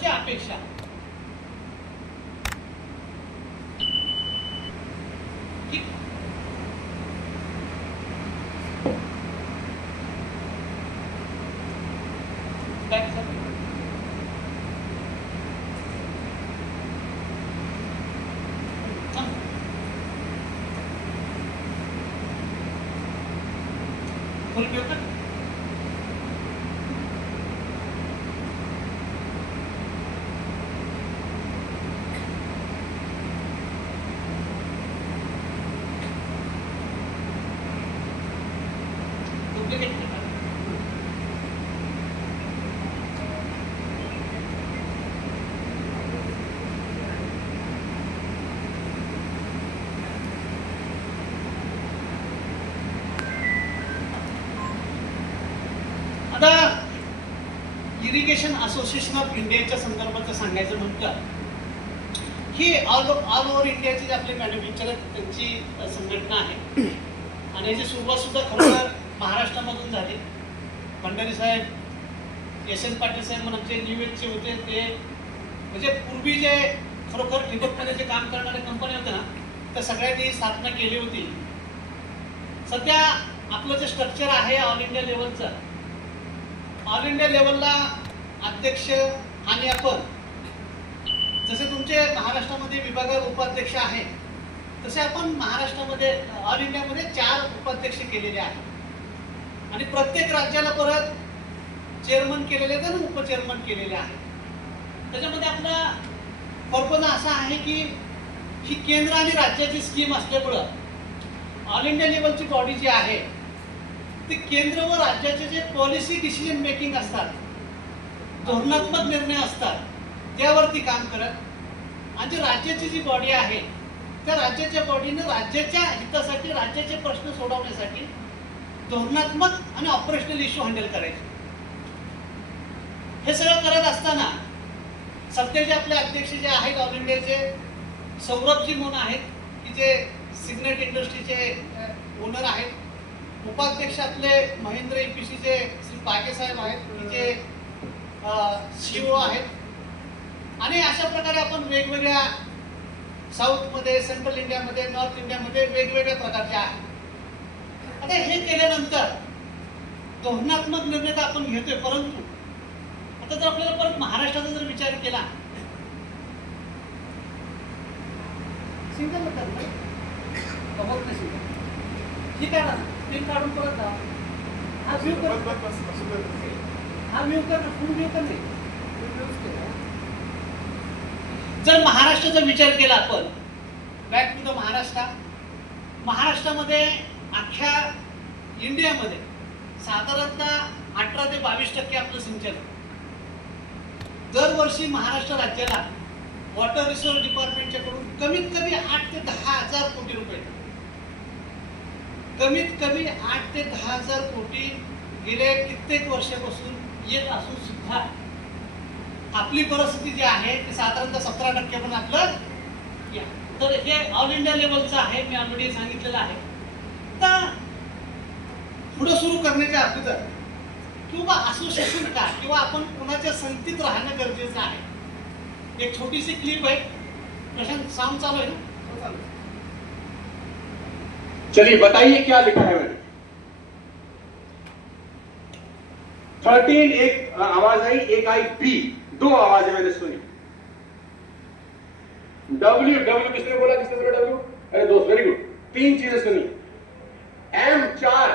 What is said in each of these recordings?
महाराष्ट्राची अपेक्षा. ठीक. फुल पेपर डुप्लिकेट पेपर. आता इरिगेशन असोसिएशन ऑफ इंडियाच्या संदर्भात सांगायचं म्हटलं ही ऑल ओव्हर इंडियाची जी आपली मॅन्युफॅक्चरर त्यांची संघटना आहे आणि याची सुरुवात सुद्धा खरोखर महाराष्ट्रामधून झाली. भंडारी साहेब, एस.एन. पाटील साहेब म्हणून आमचे न्यूएजचे होते, ते म्हणजे पूर्वी जे खरोखर ठिबकपणे जे काम करणाऱ्या कंपन्या होत्या ना, त्या सगळ्यांनी स्थापना केली होती. सध्या आपलं जे स्ट्रक्चर आहे ऑल इंडिया लेवलचं, ऑल इंडिया लेवलला अध्यक्ष आणि आपण जसे तुमचे महाराष्ट्रामध्ये विभागात उपाध्यक्ष आहे तसे आपण महाराष्ट्रामध्ये ऑल इंडियामध्ये 4 उपाध्यक्ष केलेले आहेत आणि प्रत्येक राज्याला परत चेअरमन केलेले आहेत आणि उपचेअरमन केलेले आहेत. त्याच्यामध्ये आपला पर्पज असा आहे की ही केंद्र आणि राज्याची स्कीम असल्यामुळं ऑल इंडिया लेवलची बॉडी जी आहे ते केंद्र व राज्याचे जे पॉलिसी डिसिजन मेकिंग असतात, धोरणात्मक निर्णय असतात, त्यावरती काम करत आणि जी राज्याची जी बॉडी आहे त्या राज्याच्या बॉडीने राज्याच्या हितासाठी, राज्याचे प्रश्न सोडवण्यासाठी धोरणात्मक आणि ऑपरेशनल इश्यू हँडल करायचे. हे सगळं करत असताना सध्याचे आपले अध्यक्ष जे आहेत ऑल इंडियाचे सौरभजी म्हणून आहेत की जे सिग्नेट इंडस्ट्रीचे ओनर आहेत. उपाध्यक्ष आपले महेंद्र EPCचे श्री पागे साहेब आहेत की जे CEO आहेत आणि अशा प्रकारे आपण वेगवेगळ्या साऊथमध्ये, सेंट्रल इंडियामध्ये, नॉर्थ इंडियामध्ये वेगवेगळ्या प्रकारचे आहेत. आता हे केल्यानंतर धोरणात्मक निर्णय तर आपण घेतोय, परंतु आता जर आपल्याला परत महाराष्ट्राचा जर विचार केला सिंगल ठीक आहे ना, स्क्रीन काढून परत जा. हा व्ह्यू कर, हा व्ह्यू कर, फुल व्ह्यू कर. नाही जर महाराष्ट्राचा विचार केला आपण, बॅक टू द महाराष्ट्रामध्ये अख्ख्या इंडियामध्ये साधारणतः 18 ते 22% आपलं सिंचन. दरवर्षी महाराष्ट्र राज्याला वॉटर रिसोर्स डिपार्टमेंटच्या कडून कमीत कमी 8 ते 10 हजार कोटी रुपये, कमीत कमी 8 ते 10 हजार कोटी गेल्या कित्येक वर्षापासून येत असून सुद्धा आपली परिस्थिती जी आहे ती साधारणतः 17% पण आपलं. तर हे ऑल इंडिया लेवलचं आहे, मी ऑलरेडी सांगितलेलं आहे. तर पुढे सुरू करण्याच्या अगोदर किंवा असोसिएशन का किंवा आपण कोणाच्या संगतीत राहणं गरजेचं आहे. एक छोटीशी क्लिप आहे. प्रशांत साऊंड चालू आहे ना? चलिए बताइए क्या लिखा है मैंने. 13 एक आवाज आई, एक आई बी, 2 आवाजें मैंने सुनी. डब्ल्यू किसने बोला, डब्ल्यू? अरे दोस्त वेरी गुड, 3 चीजें सुनी. M 4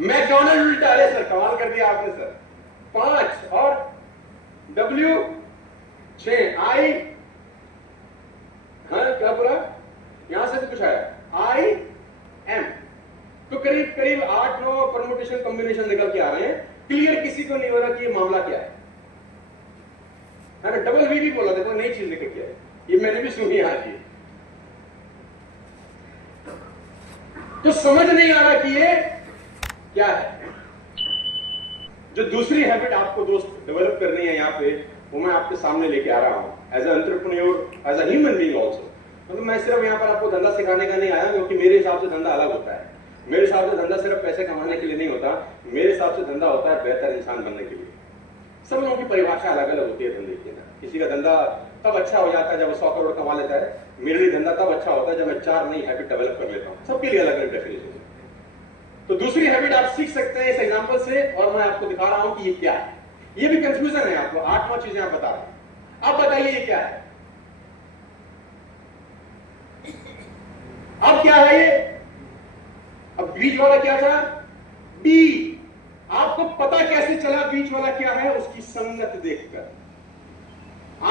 मैकडॉनल्ड उल्टा. अरे सर कमाल कर दिया आपने सर. 5 और W 6 आई. हाँ क्या बोला, यहां से भी कुछ आया IM. तो करीब करीब 8-9 परमुटेशन कॉम्बिनेशन निकल के आ रहे हैं. क्लियर किसी को नहीं हो रहा कि ये मामला क्या है. मैंने डबल V भी बोला, देखो नई चीज निकल के आई, ये मैंने भी सुनी आज. ये तो समझ नहीं आ रहा कि ये क्या है. जो दूसरी हैबिट आपको दोस्त डेवलप करनी है यहाँ पे, वो मैं आपके सामने लेके आ रहा हूं as a entrepreneur, as a human being also. मतलब मैं सिर्फ यहाँ पर आपको धंधा सिखाने का नहीं आया, क्योंकि मेरे हिसाब से धंधा अलग होता है. मेरे हिसाब से धंधा सिर्फ पैसे कमाने के लिए नहीं होता. मेरे हिसाब से धंधा होता है बेहतर इंसान बनने के लिए. सब लोगों की परिभाषा अलग अलग होती है धंधे की ना। किसी का धंधा तब अच्छा हो जाता है जब वो 100 करोड़ कमा लेता है, मेरे लिए धंधा तब अच्छा होता है जब मैं 4 नई हैबिट डेवलप कर लेता हूँ। सबके लिए अलग अलग डेफिनेशन है। तो दूसरी हैबिट आप सीख सकते हैं इस एग्जाम्पल से, और मैं आपको दिखा रहा हूं कि ये क्या है। ये भी कंफ्यूजन है आपको, 8-9 चीजें आप बता रहे हैं। अब बताइए ये क्या है, अब क्या है ये? अब बीच वाला क्या था? बी। आपको पता कैसे चला बीच वाला क्या है? उसकी संगत देखकर।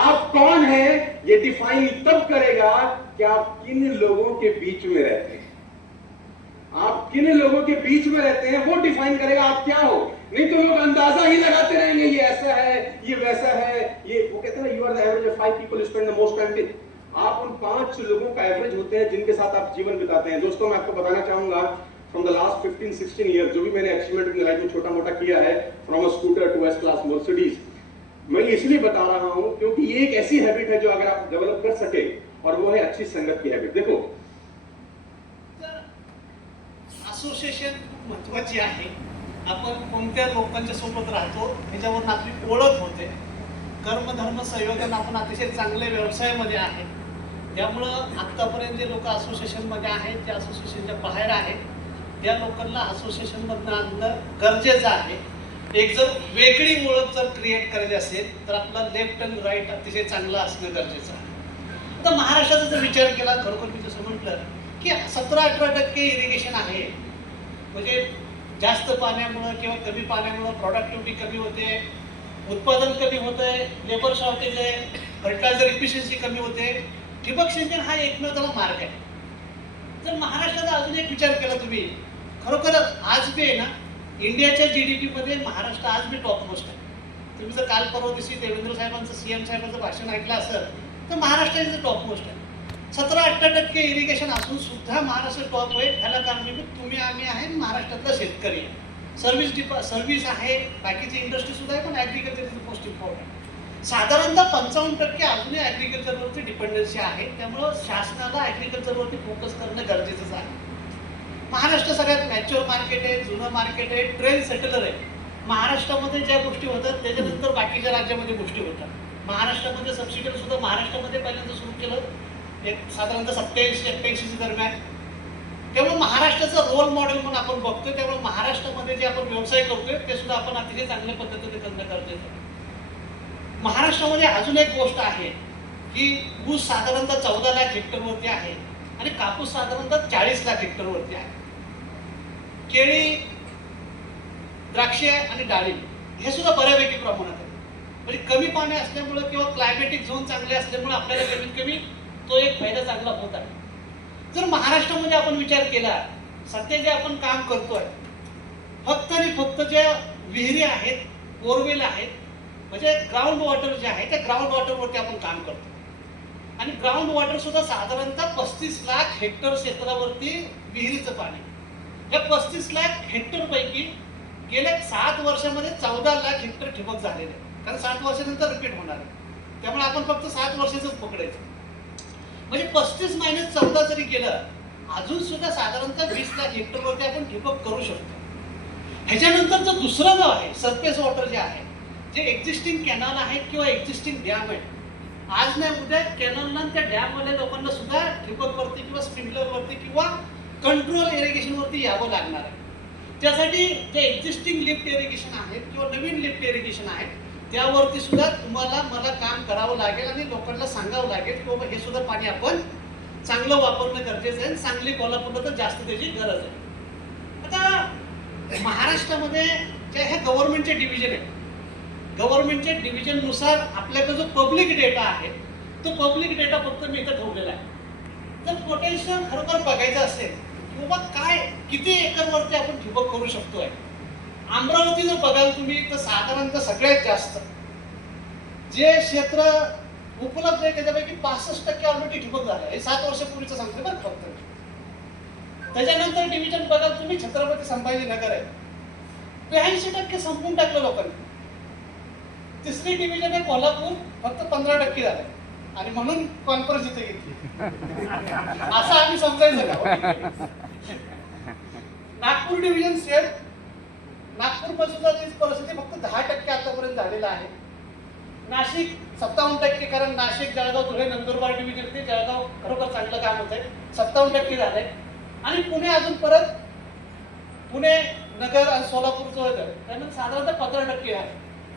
आप कौन हैं ये डिफाइन तब करेगा कि आप किन लोगों के बीच में रहते हैं। आप किन लोगों के बीच में रहते हैं वो डिफाइन करेगा आप क्या हो। नहीं तो लोग अंदाजा ही लगाते रहेंगे, ये ऐसा है, ये वैसा है, ये वो कहते हैं ना, you are the average of 5 people spend the most time with. आप उन 5 लोगों का एवरेज होते हैं जिनके साथ आप जीवन बिताते हैं। दोस्तों मैं आपको बताना चाहूंगा, फ्रॉम द लास्ट 15-16 ईयर जो भी मैंने अचीवमेंट अपनी लाइफ में छोटा मोटा किया है, from a scooter to S class Mercedes, मैं इसलिए बता रहा हूं क्योंकि ये एक ऐसी हैबिट है जो अगर आप डेवलप कर सके, और वो है अच्छी संगत की हैबिट। देखो असोसिएशन खूप महत्वाची आहे. आपण कोणत्या लोकांच्या सोबत राहतो ह्याच्यावरून आपली ओळख होते. कर्मधर्म संयोजन आपण अतिशय चांगले व्यवसायामध्ये आहे. त्यामुळं आत्तापर्यंत जे लोक असोसिएशनमध्ये आहेत, जे असोसिएशनच्या बाहेर आहेत, त्या लोकांना असोसिएशनमधनं आणणं गरजेचं आहे. एक जर वेगळी ओळख जर क्रिएट करायची असेल तर आपला लेफ्ट अँड राईट अतिशय चांगला असणं गरजेचं आहे. आता महाराष्ट्राचा जर विचार केला, खरोखर मी जसं म्हटलं की 17-18% इरिगेशन आहे. म्हणजे जास्त पाण्यामुळं किंवा कमी पाण्यामुळं प्रॉडक्टिव्हिटी कमी होते, उत्पादन कमी होतंय, लेबर शॉर्टेज आहे, फर्टिलायझर इफिशियन्सी कमी होते. ठिबक सिंचन हा एकमेव त्याला मार्ग आहे. जर महाराष्ट्राचा अजून एक विचार केला तुम्ही, खरोखर आज बी आहे ना, इंडियाच्या GDP मध्ये महाराष्ट्र आज बी टॉप मोस्ट आहे. तुम्ही जर काल परवा दिवशी देवेंद्र साहेबांचं CM साहेबांचं भाषण ऐकलं असेल तर महाराष्ट्र इज टॉप मोस्ट आहे. 17-18% इरिगेशन असून सुद्धा महाराष्ट्र टॉप आहे. ह्याला कारणीभूत तुम्ही आम्ही आहे, महाराष्ट्रातला शेतकरी आहे. सर्व्हिस आहे, बाकीची इंडस्ट्री सुद्धा आहे, पण ॲग्रिकल्चर इज मोस्ट इम्पॉर्टंट. साधारणतः 55% अजूनही ॲग्रिकल्चरवरती डिपेंडन्सी आहे. त्यामुळं शासनाला ॲग्रिकल्चरवरती फोकस करणं गरजेचंच आहे. महाराष्ट्र सगळ्यात मॅच्युअर मार्केट आहे, जुनं मार्केट आहे, ट्रेन सेटलर आहे. महाराष्ट्रामध्ये ज्या गोष्टी होतात त्याच्यानंतर बाकीच्या राज्यामध्ये गोष्टी होतात. महाराष्ट्रामध्ये सबसिडी सुद्धा महाराष्ट्रामध्ये पहिल्यांदा सुरू केलं एक साधारणतः 87-88 दरम्यान. त्यामुळे महाराष्ट्राचं रोल मॉडेल म्हणून आपण बघतोय. त्यामुळे महाराष्ट्रामध्ये जे आपण व्यवसाय करतोय ते सुद्धा आपण अतिशय चांगल्या पद्धतीने करणं गरजेचं आहे. महाराष्ट्रामध्ये अजून एक गोष्ट आहे की ऊस साधारणतः 14 लाख हेक्टरवरती आहे आणि कापूस साधारणतः 40 लाख हेक्टरवरती आहे. केळी, द्राक्षे आणि डाळिंब हे सुद्धा बऱ्यापैकी प्रमाणात आहे. म्हणजे कमी पाणी असल्यामुळे किंवा क्लायमॅटिक झोन चांगले असल्यामुळे आपल्याला कमीत कमी तो एक फायदा चांगला होत आहे. जर महाराष्ट्रामध्ये आपण विचार केला, सध्या जे आपण काम करतोय फक्त आणि फक्त ज्या विहिरी आहेत, बोरवेल आहेत, म्हणजे ग्राउंड वॉटर जे आहे त्या ग्राउंड वॉटरवरती आपण काम करतो. आणि ग्राउंड वॉटर सुद्धा साधारणतः 35 लाख हेक्टर क्षेत्रावरती विहिरीचं पाणी. या 35 लाख हेक्टर पैकी गेल्या 7 वर्षामध्ये 14 लाख हेक्टर ठिबक झालेले आहे. कारण 7 वर्षानंतर रिपीट होणार आहे. त्यामुळे आपण फक्त 7 वर्षाचंच पकडायचं. म्हणजे 35 - 14 जरी केलं, अजून सुद्धा साधारणतः 20 लाख हेक्टरवरती आपण ठिबक करू शकतो. ह्याच्यानंतरचं दुसरं जो आहे सरफेस वॉटर जे आहे, जे एक्झिस्टिंग कॅनल आहेत किंवा एक्झिस्टिंग डॅम आहेत, आज नाही उद्या कॅनलला त्या डॅमवाल्या लोकांना सुद्धा ठिबकवरती किंवा स्प्रिंकलरवरती किंवा कंट्रोल इरिगेशनवरती यावं लागणार आहे. त्यासाठी जे एक्झिस्टिंग लिफ्ट इरिगेशन आहेत किंवा नवीन लिफ्ट इरिगेशन आहेत त्यावरती सुद्धा तुम्हाला मला काम करावं लागेल आणि लोकांना सांगावं लागेल की बाबा हे सुद्धा पाणी आपण चांगलं वापरणं गरजेचं आहे. चांगली कोल्हापूरला तर जास्त त्याची गरज आहे. आता महाराष्ट्रामध्ये जे हे गव्हर्नमेंटचे डिव्हिजन आहे, गव्हर्नमेंटच्या डिव्हिजननुसार आपल्याकडे जो पब्लिक डेटा आहे तो पब्लिक डेटा फक्त मी इथं ठेवलेला आहे. जर पोटेन्शियल खरोखर बघायचं असेल की बाबा काय किती एकरवरती आपण ठिबक करू शकतोय, अमरावती जर बघाल तुम्ही तर साधारणतः सगळ्यात जास्त जे क्षेत्र उपलब्ध आहे त्याच्यापैकी 65% ऑलरेडी ठिबक झालं. हे 7 वर्षापूर्वीचं सांगतो बरं फक्त. त्याच्यानंतर डिव्हिजन बघाल तुम्ही छत्रपती संभाजीनगर आहे, 82% संपून टाकलं लोकांनी. तिसरी डिव्हिजन आहे कोल्हापूर, फक्त 15% झालं. आणि म्हणून कॉन्फरन्स इथे घेतली असं आम्ही समजायचं का. नागपूर डिव्हिजन सेम नागपूरमध्ये सुद्धा तीच परिस्थिती, फक्त 10% आतापर्यंत झालेला आहे. नाशिक 57%, कारण नाशिक, जळगाव, धुळे, नंदुरबार डिव्हिजन ते जळगाव खरोखर चांगलं काम होत आहे, 57% झालंय. आणि पुणे अजून परत पुणे नगर आणि सोलापूरचं होतं त्यामध्ये साधारणतः 15% आहे.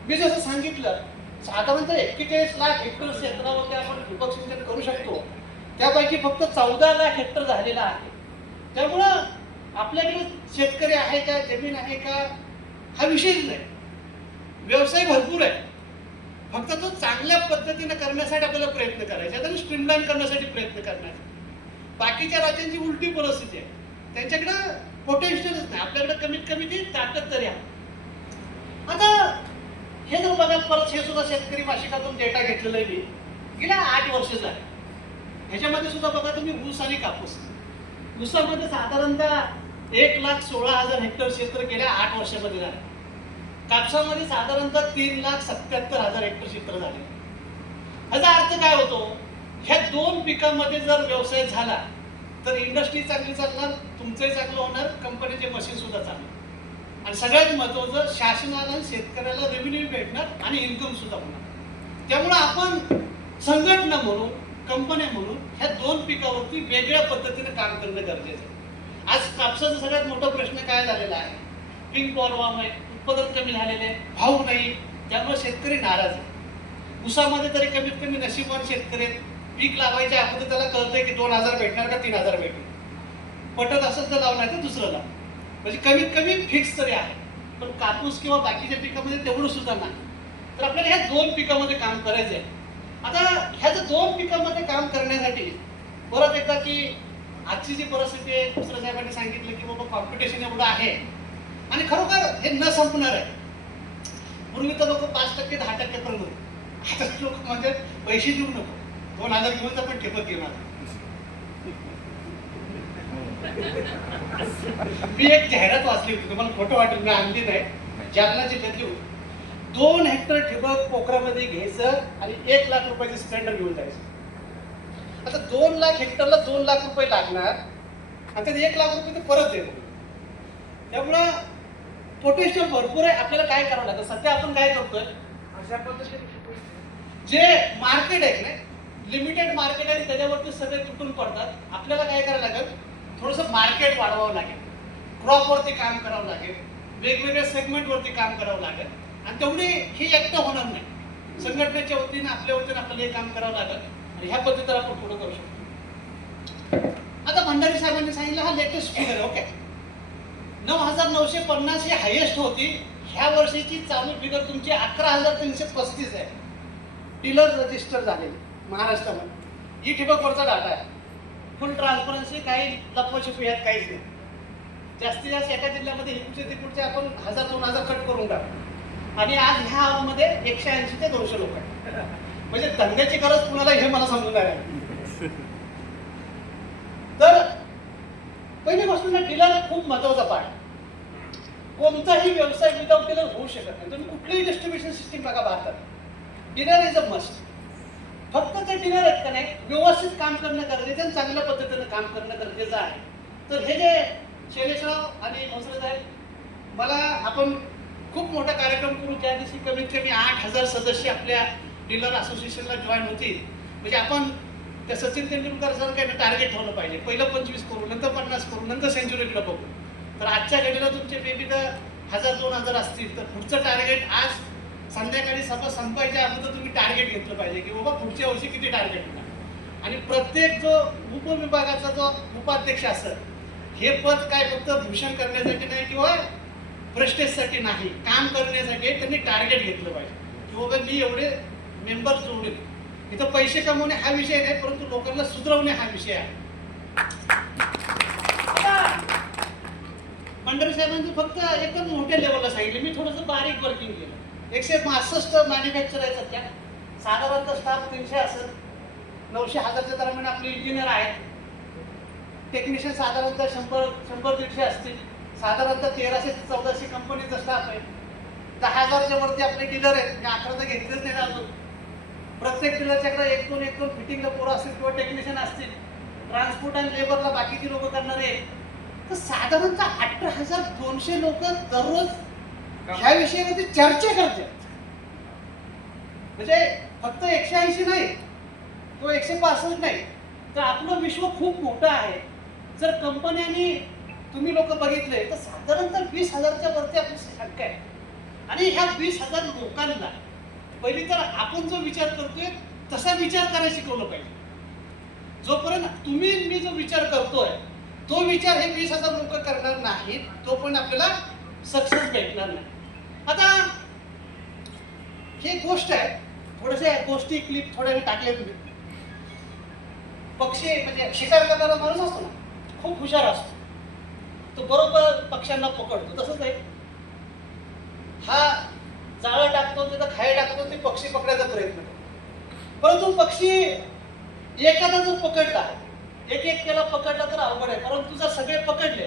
मी जसं सांगितलं साधारणतः 41 लाख हेक्टर क्षेत्रावरती आपण ठिबक सिंचन करू शकतो, त्यापैकी फक्त 14 लाख हेक्टर झालेला आहे. त्यामुळं आपल्याकडे शेतकरी आहे का, जमीन आहे का, हा विषयच नाही. व्यवसाय भरपूर आहे, फक्त तो चांगल्या पद्धतीने करण्यासाठी आपल्याला प्रयत्न करायचे आणि स्ट्रीमलाईन करण्यासाठी प्रयत्न करण्याचा. बाकीच्या राज्यांची उलटी परिस्थिती आहे, त्यांच्याकडे पोटेन्शियलच नाही, आपल्याकडे कमीत कमी ती ताकद तरी आहे. आता हे जर बघा, परत हे सुद्धा शेतकरी मासिकातून डेटा घेतलेला आहे मी, गेल्या 8 वर्ष झाले. ह्याच्यामध्ये सुद्धा बघा तुम्ही ऊस आणि कापूस. ऊसामध्ये साधारणतः 1,16,000 हेक्टर क्षेत्र गेल्या 8 वर्षामध्ये झाले. कापसामध्ये साधारणतः 3,77,000 हेक्टर क्षेत्र झाले. ह्याचा अर्थ काय होतो, ह्या 2 पिकांमध्ये जर व्यवसाय झाला तर इंडस्ट्री चांगली चालणार, तुमचंही चांगलं होणार, कंपनीचे मशीन सुद्धा चालणार, आणि सगळ्यात महत्वाचं शासनाला आणि शेतकऱ्याला रेव्हेन्यू भेटणार आणि इन्कम सुद्धा होणार. त्यामुळे आपण संघटना म्हणून, कंपन्या म्हणून ह्या 2 पिकावरती वेगळ्या पद्धतीने काम करणं गरजेचं आहे. आज कापसाचा सगळ्यात मोठा प्रश्न काय झालेला आहे, पिंक बॉलवर्म आहे, उत्पादन कमी झालेले, भाव नाही, त्यामुळे शेतकरी नाराज आहे. ऊसामध्ये तरी कमीत कमी नशीबवान शेतकरी पीक लावायच्या अगोदर त्याला कळतंय की 2,000 भेटणार का 3,000 भेटणार, पटत असेल तर लावणार तर दुसरं लाव, म्हणजे कमीत कमी फिक्स तरी आहे. पण कापूस किंवा बाकीच्या पिकामध्ये तेवढं सुद्धा नाही. तर आपल्याला ह्या 2 पिकामध्ये काम करायचं आहे. आता ह्या 2 पिकामध्ये काम करण्यासाठी परत एकदा की आजची जी परिस्थिती आहे, दुसऱ्या साहेबांनी सांगितलं की बाबा कॉम्पिटिशन एवढं आहे आणि खरोखर हे न संपणार आहे. पूर्वी तर लोक 5% 10% पर्यंत होते, आता लोक म्हणजे पैसे देऊ नको, 2,000 घेऊन तर पण ठिबक घेणार. मी एक जाहिरात वाचली होती, तुम्हाला खोटं वाटेल, मी आणली नाही, जालना जिल्ह्यातली होती. 2 हेक्टर ठिबक पोखरामध्ये घ्यायचं आणि 1 लाख रुपयाचे स्प्लेंडर घेऊन जायचं. आता 2 लाख हेक्टरला 2 लाख रुपये लागणार आणि त्यात 1 लाख रुपये ते परत देणार. त्यामुळं पोटेन्शियल भरपूर आहे. आपल्याला काय करावं लागतं, सध्या आपण काय करतोय, अशा पद्धतीने जे मार्केट आहे ना, लिमिटेड मार्केट आहे, त्याच्यावरती सगळे तुटून पडतात. आपल्याला काय करायला लागेल, थोडंसं मार्केट वाढवावं लागेल, क्रॉपवरती काम करावं लागेल, वेगवेगळ्या सेगमेंटवरती काम करावं लागेल, आणि तेवढी ही एकटं होणार नाही. संघटनेच्या वतीनं आपल्या वतीनं आपल्याला हे काम करावं लागेल आणि ह्या पद्धतीने आपण पुढे करू शकतो. आता भंडारी साहेबांनी सांगितलं हा लेटेस्ट फिगर, ओके, 9,950 ही हायेस्ट होती. ह्या वर्षीची चालू फिगर तुमची 11,335 आहे डीलर रजिस्टर झालेली महाराष्ट्रामध्ये. ही ठिबकवरचा डाटा आहे, फुल ट्रान्सपरन्सी, काही लपवछपी यात काहीच नाही. जास्तीत जास्त एका जिल्ह्यामध्ये इकडचे तिकडचे आपण 1,000-2,000 कट करून टाकतो आणि आज ह्या हवामध्ये 180 ते 200 लोक आहेत. म्हणजे धंद्याची गरज कुणाला हे मला समजून आहे. तर पहिली गोष्ट ना, डीलर खूप महत्वाचा पार्ट. कोणताही व्यवसाय विदाउट डीलर होऊ शकत नाही. तुम्ही कुठलीही डिस्ट्रीब्युशन सिस्टीम बघा भारतात, डीलर इज अ मस्ट. फक्त ते डीलर आहेत का नाही, व्यवस्थित काम करणं गरजेचं आणि चांगल्या पद्धतीनं काम करणं गरजेचं आहे. तर हे जे शैलेशराव आणि भोसले साहेब, मला आपण खूप मोठा कार्यक्रम करू, त्या दिवशी कमीत कमी 8,000 सदस्य आपल्या डीलर असोसिएशनला जॉईन होतील. म्हणजे आपण त्या सचिन तेंडुलकर सर काही टार्गेट ठेवलं पाहिजे, पहिलं 25 करू, नंतर 50 करू, नंतर सेंचुरीकडे बघू. तर आजच्या घडीला तुमचे बेबी तर 1,000-2,000 असतील, तर पुढचं टार्गेट आज संध्याकाळी सभा संपायच्या अगोदर तुम्ही टार्गेट घेतलं पाहिजे की बाबा पुढच्या वर्षी किती टार्गेट होणार. आणि प्रत्येक जो उपविभागाचा जो उपाध्यक्ष असेल, हे पद काय फक्त भूषण करण्यासाठी नाही किंवा प्रेस्टेजसाठी नाही, काम करण्यासाठी त्यांनी टार्गेट घेतलं पाहिजे की बाबा मी एवढे मेंबर जोडेल. इथं पैसे कमवणे हा विषय नाही, परंतु लोकांना सुधरवणे हा विषय आहे. भंडारी साहेबांनी फक्त एकदम मोठ्या लेवलला सांगितलं, मी थोडंसं बारीक वर्किंग केलं. 162 मॅन्युफॅक्चर आहे सध्या, साधारणतः स्टाफ 300 असेल, 900-1000च्या दरम्यान आपले इंजिनियर आहेत, टेक्निशियन साधारणतः 100-150 असतील, साधारणतः 1300-1400 कंपनीचा स्टाफ आहे. 10,000च्या वरती आपले डीलर आहेत, मी 11 तर घेतलेच नाही अजून. प्रत्येक डीलरच्याकडे 1-2 फिटिंगला पोरं असतील किंवा टेक्निशियन असतील, ट्रान्सपोर्ट आणि लेबरला बाकीची लोक करणारे. तर साधारणतः 18,200 लोक दररोज ह्या विषयावरती चर्चा करते. म्हणजे फक्त 180 नाही, तो 165 नाही, तर आपलं विश्व खूप मोठं आहे. जर कंपन्यांनी तुम्ही लोक बघितले तर साधारणतः 20,000च्या वरती आपली संख्या आहे. आणि ह्या 20,000 लोकांना पहिली तर आपण जो विचार करतोय तसा विचार करायला शिकवलं पाहिजे. जोपर्यंत तुम्ही मी जो विचार करतोय तो विचार हे 20,000 लोक करणार नाहीत, तो पण आपल्याला सक्सेस भेटणार नाही. आता हे गोष्ट आहे, थोड्याशा गोष्टी क्लिप थोड्या टाकल्या तुम्ही. पक्षी म्हणजे शिकार करणारा माणूस असतो ना, खूप हुशार असतो, तो बरोबर पक्ष्यांना पकडतो. तसंच आहे, हा जाळं टाकतो, तिथं खायला टाकतो, ते पक्षी पकडायचा प्रयत्न करतो. परंतु पक्षी एखादा जर पकडला, एक एक केला पकडला तर अवघड आहे. परंतु जर सगळे पकडले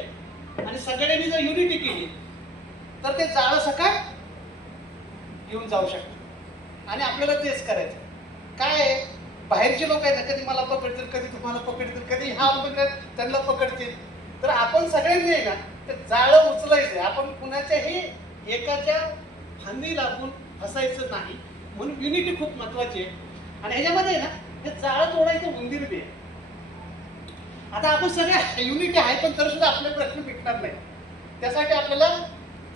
आणि सगळ्यांनी जर युनिटी केली तर ते जाळं सकाळ येऊन जाऊ शकतं. आणि आपल्याला तेच करायचं. काय आहे, बाहेरचे लोक आहेत ना, कधी मला पकडतील, कधी तुम्हाला पकडतील, कधी हा त्यांना पकडतील. तर आपण सगळ्यांनी आहे ना ते जाळं उचलायचं. आपण कुणाच्याही एकाच्या फांदी लागून फसायचं नाही. म्हणून युनिटी खूप महत्वाची आहे. आणि ह्याच्यामध्ये ना हे जाळं तोडायचं उंदीर बी आहे. आता आपण सगळे युनिटी आहे, पण तरी सुद्धा आपले प्रश्न मिटणार नाही. त्यासाठी आपल्याला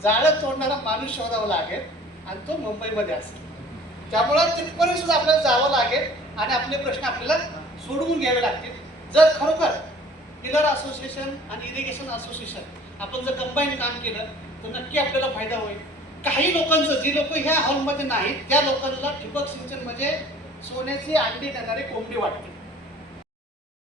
जाळं तोडणारा माणूस शोधावा लागेल आणि तो मुंबईमध्ये असेल. त्यामुळं तिथपर्यंत सुद्धा आपल्याला जावं लागेल आणि आपले प्रश्न आपल्याला सोडवून घ्यावे लागतील. जर खरोखर पिलर असोसिएशन आणि इरिगेशन असोसिएशन आपण जर कंबाईन काम केलं तर नक्की आपल्याला फायदा होईल. काही लोकांचं, जी लोक ह्या हॉलमध्ये नाहीत त्या लोकांना ठिबक सिंचन म्हणजे सोन्याची अंडी देणारी कोंबडी वाटते.